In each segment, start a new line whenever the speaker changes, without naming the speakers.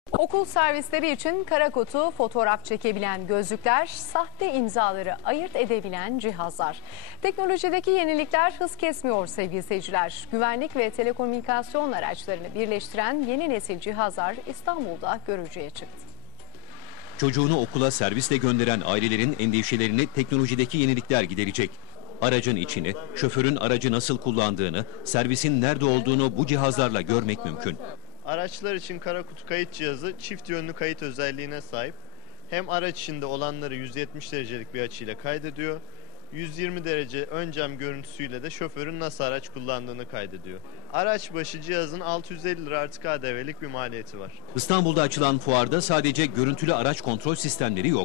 Okul servisleri için kara kutu, fotoğraf çekebilen gözlükler, sahte imzaları ayırt edebilen cihazlar. Teknolojideki yenilikler hız kesmiyor sevgili seyirciler. Güvenlik ve telekomünikasyon araçlarını birleştiren yeni nesil cihazlar İstanbul'da görücüye çıktı.
Çocuğunu okula servisle gönderen ailelerin endişelerini teknolojideki yenilikler giderecek. Aracın içini, şoförün aracı nasıl kullandığını, servisin nerede olduğunu bu cihazlarla görmek mümkün.
Araçlar için kara kutu kayıt cihazı çift yönlü kayıt özelliğine sahip. Hem araç içinde olanları 170 derecelik bir açıyla kaydediyor, 120 derece ön cam görüntüsüyle de şoförün nasıl araç kullandığını kaydediyor. Araç başı cihazın 650 lira artı KDV'lik bir maliyeti var.
İstanbul'da açılan fuarda sadece görüntülü araç kontrol sistemleri yok.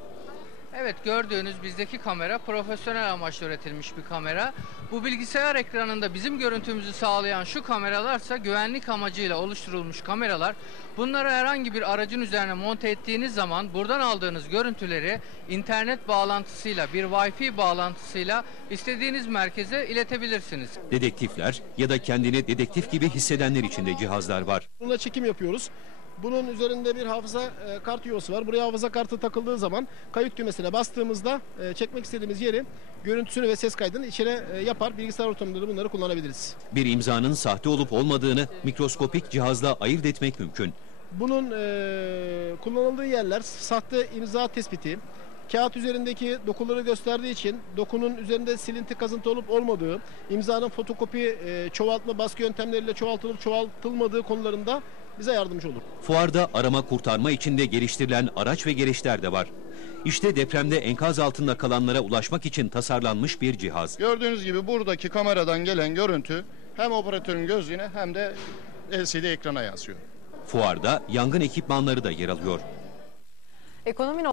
Evet, gördüğünüz bizdeki kamera profesyonel amaçla üretilmiş bir kamera. Bu bilgisayar ekranında bizim görüntümüzü sağlayan şu kameralarsa güvenlik amacıyla oluşturulmuş kameralar. Bunları herhangi bir aracın üzerine monte ettiğiniz zaman buradan aldığınız görüntüleri internet bağlantısıyla, bir Wi-Fi bağlantısıyla istediğiniz merkeze iletebilirsiniz.
Dedektifler ya da kendini dedektif gibi hissedenler için de cihazlar var.
Bununla çekim yapıyoruz. Bunun üzerinde bir hafıza kart yuvası var. Buraya hafıza kartı takıldığı zaman kayıt düğmesine bastığımızda çekmek istediğimiz yeri görüntüsünü ve ses kaydını içine yapar. Bilgisayar ortamında da bunları kullanabiliriz.
Bir imzanın sahte olup olmadığını mikroskopik cihazla ayırt etmek mümkün.
Bunun kullanıldığı yerler sahte imza tespiti, kağıt üzerindeki dokuları gösterdiği için dokunun üzerinde silinti, kazıntı olup olmadığı, imzanın fotokopi, çoğaltma, baskı yöntemleriyle çoğaltılıp çoğaltılmadığı konularında bize yardımcı olur.
Fuarda arama kurtarma için de geliştirilen araç ve gereçler de var. İşte depremde enkaz altında kalanlara ulaşmak için tasarlanmış bir cihaz.
Gördüğünüz gibi buradaki kameradan gelen görüntü hem operatörün gözlüğüne hem de LCD ekrana yansıyor.
Fuarda yangın ekipmanları da yer alıyor.
Ekonomi